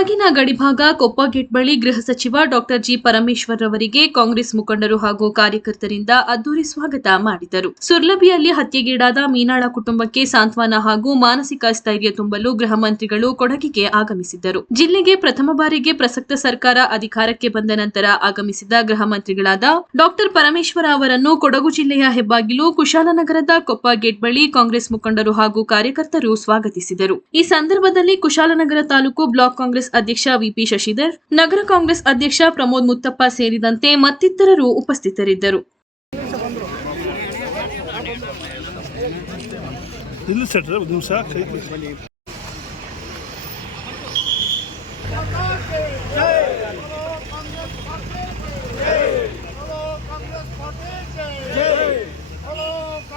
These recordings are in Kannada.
ಕೊಡಗಿನ ಗಡಿಭಾಗ ಕೊಪ್ಪ ಗೇಟ್ ಬಳಿ ಗೃಹ ಸಚಿವ ಡಾಕ್ಟರ್ ಜಿ ಪರಮೇಶ್ವರ್ ಅವರಿಗೆ ಕಾಂಗ್ರೆಸ್ ಮುಖಂಡರು ಹಾಗೂ ಕಾರ್ಯಕರ್ತರಿಂದ ಅದ್ದೂರಿ ಸ್ವಾಗತ ಮಾಡಿದರು. ಸುರ್ಲಭಿಯಲ್ಲಿ ಹತ್ಯೆಗೀಡಾದ ಮೀನಾಳ ಕುಟುಂಬಕ್ಕೆ ಸಾಂತ್ವನ ಹಾಗೂ ಮಾನಸಿಕ ಸ್ಥೈರ್ಯ ತುಂಬಲು ಗೃಹ ಮಂತ್ರಿಗಳು ಕೊಡಗಿಗೆ ಆಗಮಿಸಿದ್ದರು. ಜಿಲ್ಲೆಗೆ ಪ್ರಥಮ ಬಾರಿಗೆ ಪ್ರಸಕ್ತ ಸರ್ಕಾರ ಅಧಿಕಾರಕ್ಕೆ ಬಂದ ನಂತರ ಆಗಮಿಸಿದ ಗೃಹ ಮಂತ್ರಿಗಳಾದ ಡಾಕ್ಟರ್ ಪರಮೇಶ್ವರ ಅವರನ್ನು ಕೊಡಗು ಜಿಲ್ಲೆಯ ಹೆಬ್ಬಾಗಿಲು ಕುಶಾಲನಗರದ ಕೊಪ್ಪ ಗೇಟ್ ಬಳಿ ಕಾಂಗ್ರೆಸ್ ಮುಖಂಡರು ಹಾಗೂ ಕಾರ್ಯಕರ್ತರು ಸ್ವಾಗತಿಸಿದರು. ಈ ಸಂದರ್ಭದಲ್ಲಿ ಕುಶಾಲನಗರ ತಾಲೂಕು ಬ್ಲಾಕ್ ಕಾಂಗ್ರೆಸ್ ಅಧ್ಯಕ್ಷ ವಿಪಿ ಶಶಿಧರ್ ನಗರ ಕಾಂಗ್ರೆಸ್ ಅಧ್ಯಕ್ಷ ಪ್ರಮೋದ್ ಮುತ್ತಪ್ಪ ಸೇರಿದಂತೆ ಮತ್ತಿತರರು ಉಪಸ್ಥಿತರಿದ್ದರು. ನಿಮಿಷ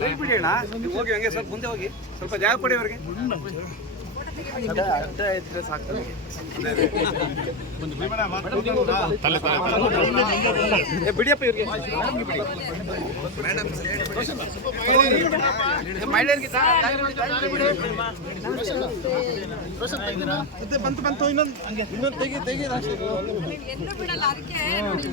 ಸೈಡ್ ಬಿಡಿ ಅಣ್ಣ ಹೋಗಿ ಹಂಗೆ ಸ್ವಲ್ಪ ಮುಂದೆ ಹೋಗಿ. ಸ್ವಲ್ಪ ಜಾಗ ಕೊಡಿ ಅವ್ರಿಗೆ. ಬಿಡಿಯಪ್ಪ ಇವ್ರಿಗೆ. ಬಂತು ಬಂತು ಇನ್ನೊಂದು ಇನ್ನೊಂದು ತೆಗಿ ತೆಗಿ ಎಲ್ಲೂ ಬಿಡಲ್ಲ ಅದಕ್ಕೆ ನೋಡಿ